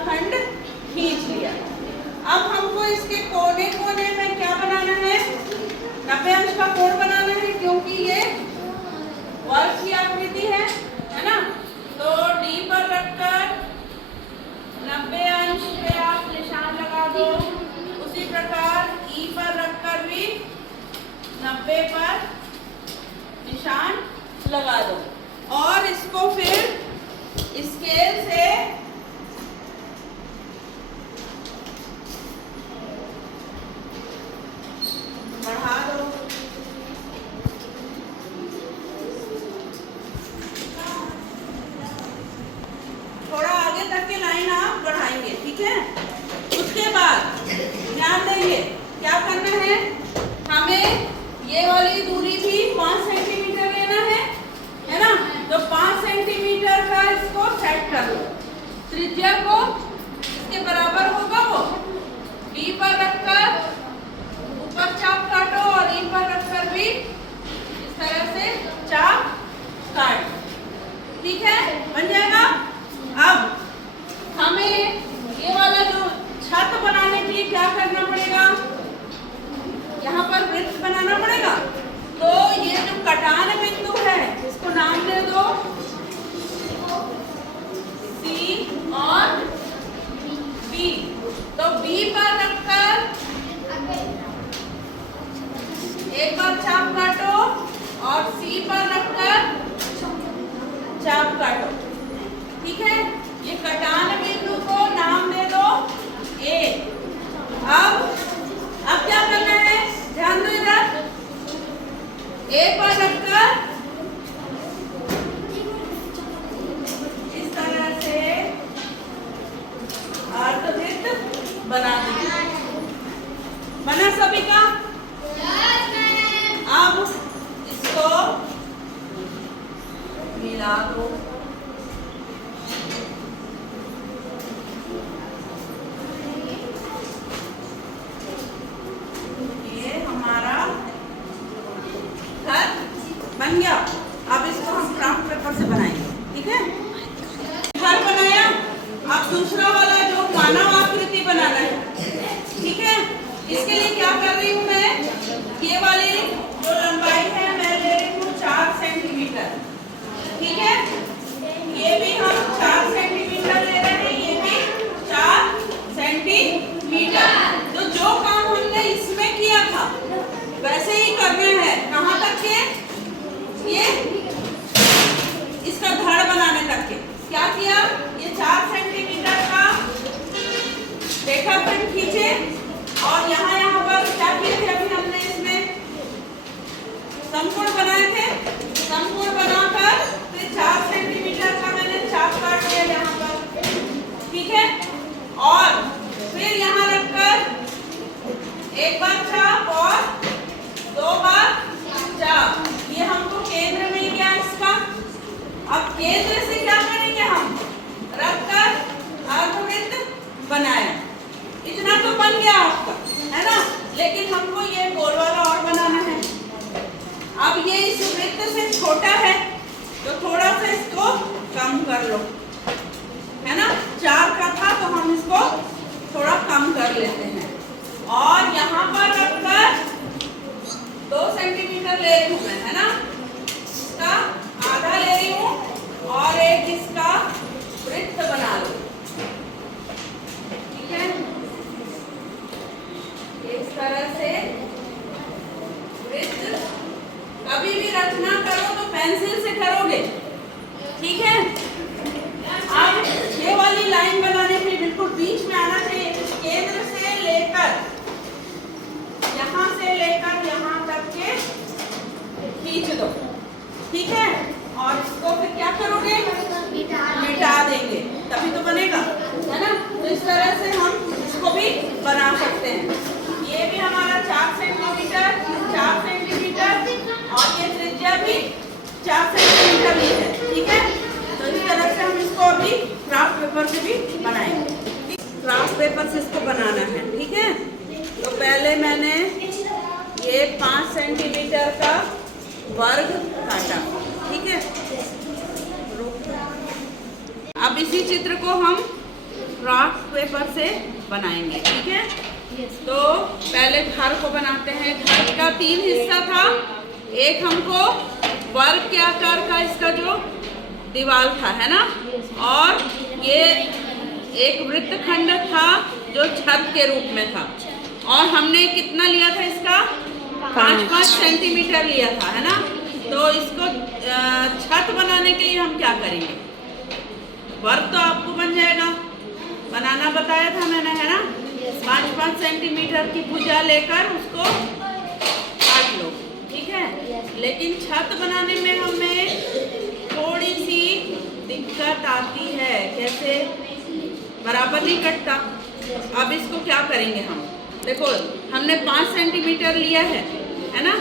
खंड खींच लिया। अब हमको इसके कोने कोने में क्या बनाना है, 90 अंश का कोण बनाना है, क्योंकि ये वर्ग की आकृति है ना। तो डी पर रखकर 90 अंश पे आप निशान लगा दो। उसी प्रकार ई पर रखकर भी 90 पर निशान लगा दो और इसको फिर स्केल से बढ़ा दो। थोड़ा आगे तक की लाइन आप बढ़ाएंगे, ठीक है। उसके बाद ध्यान देंगे क्या करना है, हमें ये वाली दूरी भी 5 सेंटीमीटर लेना है ना। तो 5 सेंटीमीटर का इसको सेट कर लो। त्रिज्या को इसके बराबर होगा वो बी पर रखकर ऊपर चाप काटो और ई पर रखकर भी इस तरह से चाप काट, ठीक है, बन जाएगा। अब हमें ये वाला जो छत बनाने के लिए क्या करना पड़ेगा, यहाँ पर वृत्त बनाना पड़ेगा। तो ये जो कटान बिंदु है इसको नाम दे दो सी और बी। तो बी पर रखकर एक बार चाप काटो और सी पर रखकर चाप काटो, ठीक है। ये कटान बिंदु को नाम दे दो ए। अब क्या करना है, ध्यान दो इधर, ए पर रखकर इस तरह से अर्धवृत्त बना दीजिए। बना सभी का? अब इसको मिला दो। ये हमारा घर बन गया। अब इसको हम क्राफ्ट पेपर से बनाएंगे, ठीक है। घर बनाया, अब दूसरा वाला जो मानव आकृति बनाना है, ठीक है। इसके लिए क्या कर रही हूँ मैं, ये वाली जो लंबाई है मैं ले रही हूँ 4 सेंटीमीटर, ठीक है। ये भी हम 4 सेंटीमीटर ले रहे हैं, ये भी 4 सेंटीमीटर। तो जो काम हमने इसमें किया था वैसे ही करना है। कहाँ तक के, ये इसका धड़ बनाने तक के। क्या किया, ये 4 सेंटीमीटर का रेखाखंड खींचे और यहाँ पर क्या किए थे, अभी हमने इसमें समकोण बनाए थे। समकोण बनाकर फिर 4 सेंटीमीटर का मैंने चाप काट दिया यहाँ पर, ठीक है। और फिर यहाँ रखकर एक बार चाप और 2 बार चाप। ये हमको केंद्र मिल गया इसका। अब केंद्र से क्या करेंगे, हम रखकर अर्धवृत्त बनाया। इतना तो बन गया आपका, है ना। लेकिन हमको ये गोल वाला और बनाना है। अब ये इस वृत्त से छोटा है तो थोड़ा सा इसको कम कर लो, है ना। 4 का था तो हम इसको थोड़ा कम कर लेते हैं। और यहाँ पर रखकर 2 सेंटीमीटर ले रही हूँ मैं, है ना। इसका आधा ले रही हूँ और एक इसका वृत्त बना लो, ठीक है। इस तरह से वृत्त कभी भी रचना करो तो पेंसिल से करोगे, ठीक है। अब ये वाली लाइन बनाने के लिए बिल्कुल बीच में आना चाहिए। केंद्र से लेकर यहाँ से लेकर यहाँ तक के खींच दो, ठीक है। और इसको फिर क्या करोगे, मिटा देंगे, तभी तो बनेगा, है ना। तो इस तरह से हम इसको भी बना सकते हैं। ये भी हमारा 4 सेंटीमीटर 4 सेंटीमीटर और ये त्रिज्या भी 4 सेंटीमीटर ही है, ठीक है। तो इस तरह से हम इसको अभी क्राफ्ट पेपर से भी बनाएंगे। क्राफ्ट पेपर से इसको बनाना है, ठीक है। तो पहले मैंने ये 5 सेंटीमीटर का वर्ग काटा, ठीक है। अब इसी चित्र को हम क्राफ्ट पेपर से बनाएंगे, ठीक है। तो पहले घर को बनाते हैं। घर का 3 हिस्सा था। एक हमको वर्ग के आकार का इसका जो दीवार था, है ना, और ये एक वृत्तखंड था जो छत के रूप में था। और हमने कितना लिया था इसका? 5-5 सेंटीमीटर लिया था, है ना। तो इसको छत बनाने के लिए हम क्या करेंगे? वर्ग तो आपको बन जाएगा, बनाना बताया था मैंने, है ना। 5-5 सेंटीमीटर की भुजा लेकर उसको काट लो, ठीक है। लेकिन छत बनाने में हमें थोड़ी सी दिक्कत आती है। कैसे? बराबर नहीं कटता। अब इसको क्या करेंगे हम? देखो, हमने 5 सेंटीमीटर लिया है ना।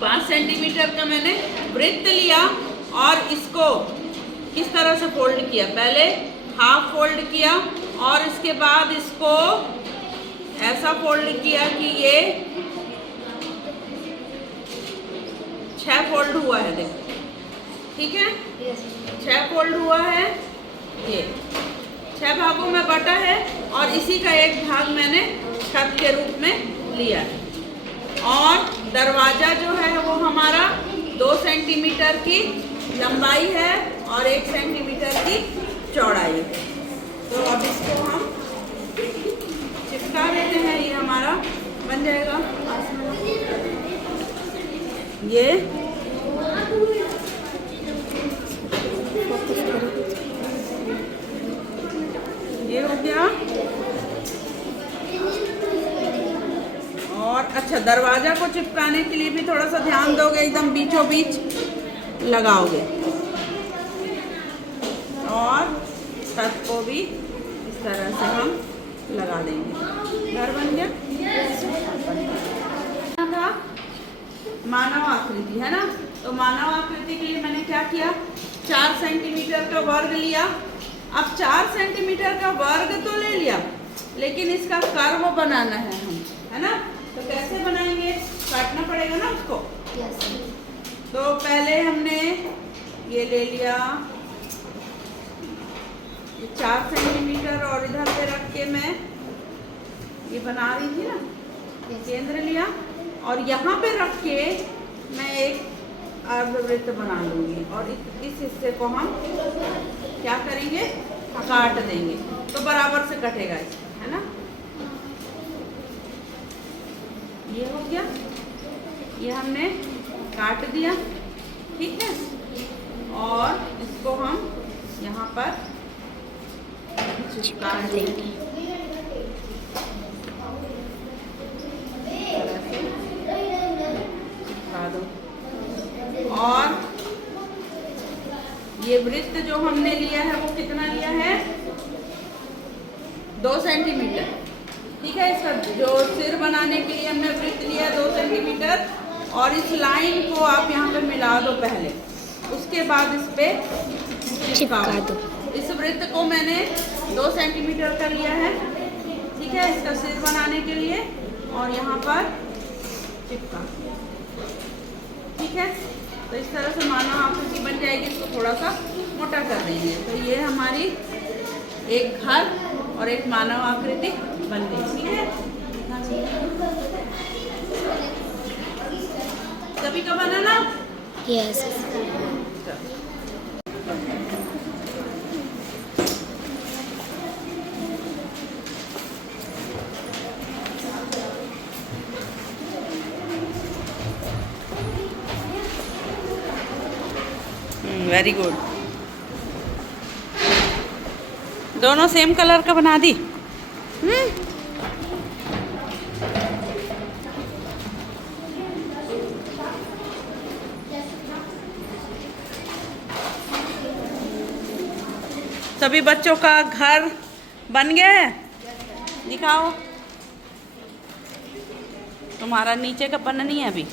5 सेंटीमीटर का मैंने वृत्त लिया और इसको किस तरह से फोल्ड किया? पहले हाफ फोल्ड किया और इसके बाद इसको ऐसा फोल्ड किया कि ये 6 फोल्ड हुआ है, देखो, ठीक है। 6 फोल्ड हुआ है, ये 6 भागों में बटा है और इसी का एक भाग मैंने छत के रूप में लिया है। और दरवाजा जो है वो हमारा 2 सेंटीमीटर की लंबाई है और 1 सेंटीमीटर की चौड़ाई है। तो अब इसको हम चिपका देते हैं। ये हमारा बन जाएगा। ये हो गया। और अच्छा, दरवाजा को चिपकाने के लिए भी थोड़ा सा ध्यान दोगे, एकदम बीचों बीच लगाओगे और छत को भी इस तरह से हम लगा देंगे। घर बन गया। मानव आकृति, है ना। तो मानव आकृति के लिए मैंने क्या किया? 4 सेंटीमीटर का वर्ग लिया। अब 4 सेंटीमीटर का वर्ग तो ले लिया, लेकिन इसका कर्व बनाना है हम, है ना। तो कैसे बनाएंगे? काटना पड़ेगा ना उसको। तो पहले हमने ये ले लिया, ये 4 सेंटीमीटर और इधर पे रख के मैं ये बना रही थी ना, केंद्र लिया और यहाँ पे रख के मैं एक अर्धवृत्त बना लूंगी और इस हिस्से को हम क्या करेंगे? काट देंगे। तो बराबर से कटेगा इसका, है ना। ये हो गया, ये हमने काट दिया, ठीक है। और इसको हम यहाँ पर चिपका देंगे। और ये वृत्त जो हमने लिया है वो कितना लिया है? 2 सेंटीमीटर, ठीक है। इसका जो सिर बनाने के लिए हमने वृत्त लिया 2 सेंटीमीटर और इस लाइन को आप यहाँ पे मिला दो पहले, उसके बाद इस पे चिपका दो। इस वृत्त को मैंने 2 सेंटीमीटर का लिया है, ठीक है, इसका सिर बनाने के लिए और यहाँ पर चिपका, ठीक है। तो इस तरह से मानव आकृति बन जाएगी। इसको थोड़ा सा मोटा कर देंगे। तो ये हमारी एक घर और एक मानव आकृति बन गई, ठीक है। सभी का बनाना? यस। Very good. दोनों सेम कलर का बना दी। सभी बच्चों का घर बन गया है? दिखाओ। तुम्हारा नीचे का पन्ना नहीं है अभी,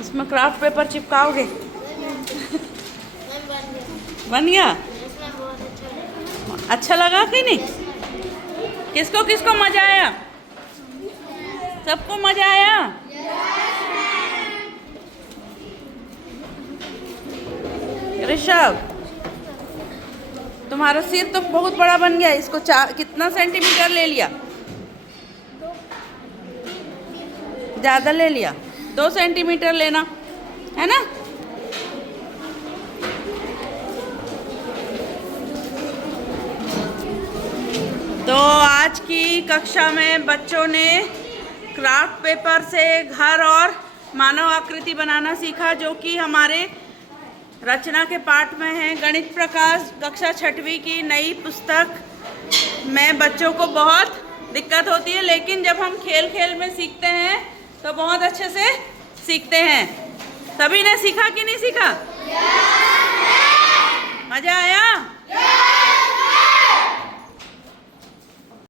उसमें क्राफ्ट पेपर चिपकाओगे। बन गया? अच्छा लगा कि नहीं? किसको किसको मजा आया? सबको मजा आया? ऋषभ तुम्हारा सिर तो बहुत बड़ा बन गया, इसको कितना सेंटीमीटर ले लिया? ज़्यादा ले लिया, 2 सेंटीमीटर लेना है ना। तो आज की कक्षा में बच्चों ने क्राफ्ट पेपर से घर और मानव आकृति बनाना सीखा, जो कि हमारे रचना के पाठ में है। गणित प्रकाश कक्षा 6वीं की नई पुस्तक में बच्चों को बहुत दिक्कत होती है, लेकिन जब हम खेल खेल में सीखते हैं तो बहुत अच्छे से सीखते हैं। सभी ने सीखा कि नहीं सीखा? मज़ा आया?